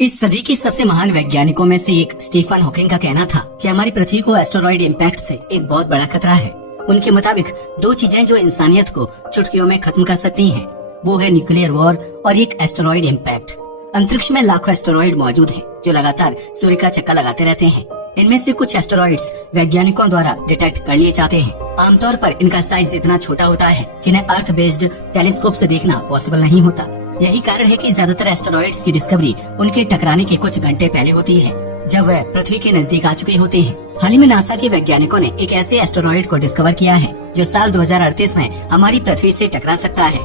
इस सदी की सबसे महान वैज्ञानिकों में से एक स्टीफन हॉकिंग का कहना था कि हमारी पृथ्वी को एस्टेरॉइड इम्पैक्ट से एक बहुत बड़ा खतरा है। उनके मुताबिक दो चीजें जो इंसानियत को चुटकियों में खत्म कर सकती हैं, वो है न्यूक्लियर वॉर और एक एस्टेरॉइड इम्पैक्ट। अंतरिक्ष में लाखों एस्टेरॉइड मौजूद हैं, जो लगातार सूर्य का चक्कर लगाते रहते हैं। इनमें से कुछ एस्टेरॉइड्स वैज्ञानिकों द्वारा डिटेक्ट कर लिए जाते हैं। आमतौर पर इनका साइज इतना छोटा होता है कि इन्हें अर्थ बेस्ड टेलीस्कोप से देखना पॉसिबल नहीं होता। यही कारण है कि ज्यादातर एस्टेरॉइड्स की डिस्कवरी उनके टकराने के कुछ घंटे पहले होती है, जब वह पृथ्वी के नजदीक आ चुके होते हैं। हाल ही में नासा के वैज्ञानिकों ने एक ऐसे एस्टेरॉइड को डिस्कवर किया है जो साल 2038 में हमारी पृथ्वी से टकरा सकता है।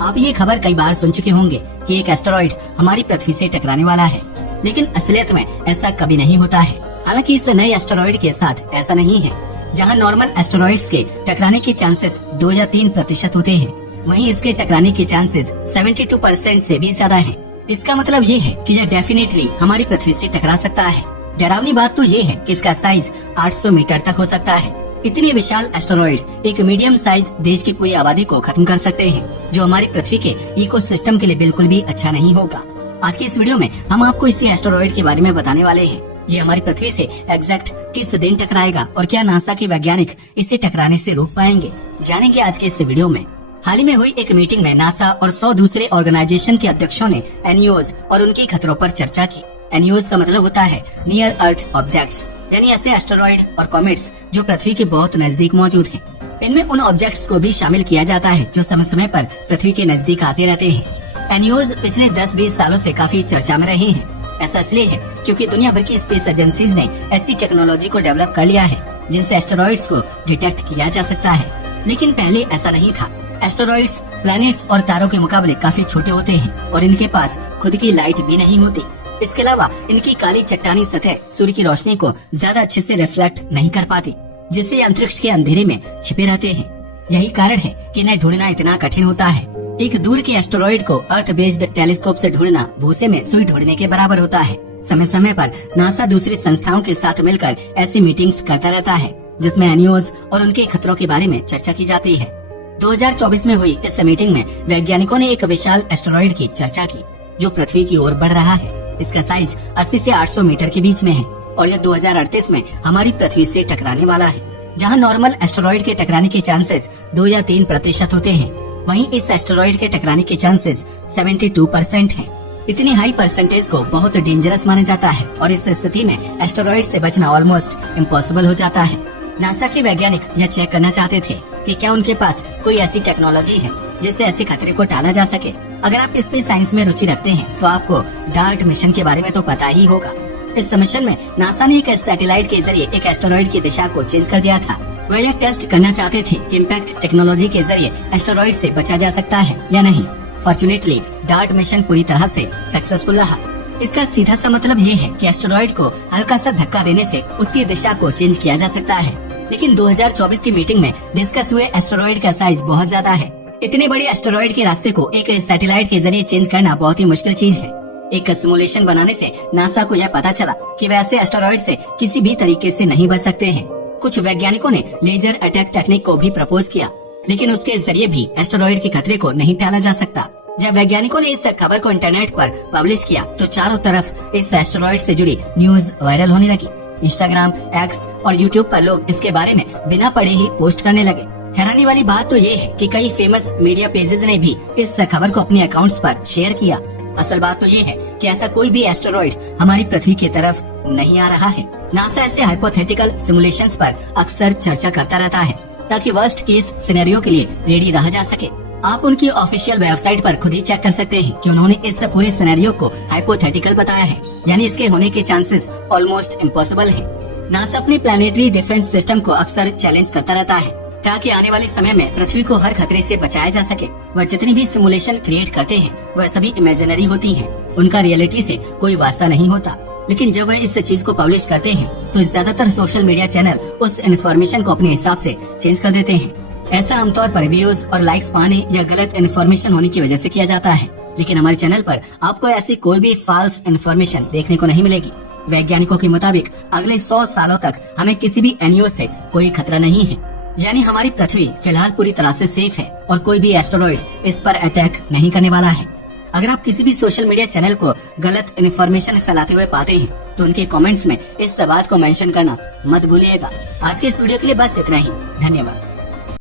आप ये खबर कई बार सुन चुके होंगे कि एक एस्टेरॉइड हमारी पृथ्वी से टकराने वाला है, लेकिन असलियत में ऐसा कभी नहीं होता है। हालांकि इस नए एस्टेरॉइड के साथ ऐसा नहीं है। जहां नॉर्मल एस्टेरॉइड्स के टकराने के चांसेस 2 या 3% होते हैं, वहीं इसके टकराने के चांसेस 72% से भी ज्यादा हैं। इसका मतलब ये है कि यह डेफिनेटली हमारी पृथ्वी से टकरा सकता है। डरावनी बात तो ये है कि इसका साइज 800 मीटर तक हो सकता है। इतनी विशाल एस्टेरॉइड एक मीडियम साइज देश की पूरी आबादी को खत्म कर सकते हैं, जो हमारी पृथ्वी के इकोसिस्टम के लिए बिल्कुल भी अच्छा नहीं होगा। आज की इस वीडियो में हम आपको इसी एस्टेरॉइड के बारे में बताने वाले हैं। ये हमारी पृथ्वी से एग्जैक्ट किस दिन टकराएगा और क्या नासा के वैज्ञानिक इसे टकराने से रोक पाएंगे, जानेंगे आज के इस वीडियो में। हाल ही में हुई एक मीटिंग में नासा और 100 दूसरे ऑर्गेनाइजेशन के अध्यक्षों ने एनईओज और उनके खतरों पर चर्चा की। एनईओज का मतलब होता है नियर अर्थ ऑब्जेक्ट्स, यानी ऐसे एस्टेरॉइड और कॉमेट्स जो पृथ्वी के बहुत नजदीक मौजूद हैं। इनमें उन ऑब्जेक्ट्स को भी शामिल किया जाता है जो समय समय पर पृथ्वी के नजदीक आते रहते हैं। एनईओज पिछले 10-20 सालों से काफी चर्चा में रहे हैं। ऐसा इसलिए है क्योंकि दुनिया भर की स्पेस एजेंसीज ने ऐसी टेक्नोलॉजी को डेवलप कर लिया है जिनसे एस्टेरॉइड्स को डिटेक्ट किया जा सकता है। लेकिन पहले ऐसा नहीं था। एस्टेरॉइड्स प्लैनेट्स और तारों के मुकाबले काफी छोटे होते हैं और इनके पास खुद की लाइट भी नहीं होती। इसके अलावा इनकी काली चट्टानी सतह सूर्य की रोशनी को ज्यादा अच्छे से रिफ्लेक्ट नहीं कर पाती, जिससे ये अंतरिक्ष के अंधेरे में छिपे रहते हैं। यही कारण है कि इन्हें ढूंढना इतना कठिन होता है। एक दूर के एस्टेरॉइड को अर्थ बेस्ड टेलीस्कोप से ढूंढना भूसे में सुई ढूंढने के बराबर होता है। समय समय पर नासा दूसरी संस्थाओं के साथ मिलकर ऐसी मीटिंग्स करता रहता है, जिसमें एनईओज और उनके खतरों के बारे में चर्चा की जाती है। 2024 में हुई इस मीटिंग में वैज्ञानिकों ने एक विशाल एस्टेरॉइड की चर्चा की जो पृथ्वी की ओर बढ़ रहा है। इसका साइज 80 से 800 मीटर के बीच में है और यह 2038 में हमारी पृथ्वी से टकराने वाला है। जहां नॉर्मल एस्टेरॉइड के टकराने के चांसेस 2 या 3% होते हैं, वहीं इस एस्टेरॉइड के टकराने के चांसेस 72% हैं। इतनी हाई परसेंटेज को बहुत डेंजरस माना जाता है और इस स्थिति में एस्टेरॉइड से बचना ऑलमोस्ट इम्पॉसिबल हो जाता है। नासा के वैज्ञानिक यह चेक करना चाहते थे कि क्या उनके पास कोई ऐसी टेक्नोलॉजी है जिससे ऐसे खतरे को टाला जा सके। अगर आप स्पेस साइंस में रुचि रखते हैं तो आपको डार्ट मिशन के बारे में तो पता ही होगा। इस मिशन में नासा ने एक सैटेलाइट के जरिए एक एस्टेरॉइड की दिशा को चेंज कर दिया था। वह यह टेस्ट करना चाहते थे कि इम्पैक्ट टेक्नोलॉजी के जरिए एस्टेरॉइड से बचा जा सकता है या नहीं। फॉर्चुनेटली डार्ट मिशन पूरी तरह से सक्सेसफुल रहा। इसका सीधा सा मतलब ये है कि एस्टेरॉइड को हल्का सा धक्का देने से उसकी दिशा को चेंज किया जा सकता है। लेकिन 2024 की मीटिंग में डिस्कस हुए एस्टेरॉइड का साइज बहुत ज्यादा है। इतने बड़े एस्टेरॉइड के रास्ते को एक सैटेलाइट के जरिए चेंज करना बहुत ही मुश्किल चीज है। एक सिमुलेशन बनाने से नासा को यह पता चला कि वैसे एस्टेरॉइड से किसी भी तरीके से नहीं बच सकते हैं। कुछ वैज्ञानिकों ने लेजर अटैक टेक्निक को भी प्रपोज किया, लेकिन उसके जरिए भी एस्टेरॉइड के खतरे को नहीं टाला जा सकता। जब वैज्ञानिकों ने इस खबर को इंटरनेट पर पब्लिश किया तो चारों तरफ इस एस्टेरॉइड से जुड़ी न्यूज वायरल होने लगी। इंस्टाग्राम, एक्स और यूट्यूब पर लोग इसके बारे में बिना पढ़े ही पोस्ट करने लगे। हैरानी वाली बात तो ये है कि कई फेमस मीडिया पेजेस ने भी इस खबर को अपने अकाउंट्स पर शेयर किया। असल बात तो ये है कि ऐसा कोई भी एस्टेरॉइड हमारी पृथ्वी की तरफ नहीं आ रहा है। नासा ऐसे हाइपोथेटिकल सिमुलेशंस पर अक्सर चर्चा करता रहता है ताकि वर्स्ट केस सिनेरियो के लिए रेडी रहा जा सके। आप उनकी ऑफिशियल वेबसाइट पर खुद ही चेक कर सकते हैं कि उन्होंने इस पूरे सिनेरियो को हाइपोथेटिकल बताया है, यानी इसके होने के चांसेस ऑलमोस्ट इम्पॉसिबल है। नासा अपने प्लानिटरी डिफेंस सिस्टम को अक्सर चैलेंज करता रहता है ताकि आने वाले समय में पृथ्वी को हर खतरे से बचाया जा सके। वह जितनी भी सिमुलेशन क्रिएट करते हैं वह सभी इमेजिनरी होती हैं। उनका रियलिटी से कोई वास्ता नहीं होता। लेकिन जब वह इस चीज को पब्लिश करते हैं तो ज्यादातर सोशल मीडिया चैनल उस इन्फॉर्मेशन को अपने हिसाब से चेंज कर देते हैं। ऐसा आमतौर पर व्यूज और लाइक्स पाने या गलत इन्फॉर्मेशन होने की वजह से किया जाता है। लेकिन हमारे चैनल पर आपको ऐसी कोई भी फॉल्स इन्फॉर्मेशन देखने को नहीं मिलेगी। वैज्ञानिकों के मुताबिक अगले 100 सालों तक हमें किसी भी एनईओ से कोई खतरा नहीं है, यानी हमारी पृथ्वी फिलहाल पूरी तरह से सेफ है और कोई भी एस्टेरॉइड इस पर अटैक नहीं करने वाला है। अगर आप किसी भी सोशल मीडिया चैनल को गलत इन्फॉर्मेशन फैलाते हुए पाते हैं तो उनके कमेंट्स में इस बात को मेंशन करना मत भूलिएगा। आज के इस वीडियो के लिए बस इतना ही। धन्यवाद।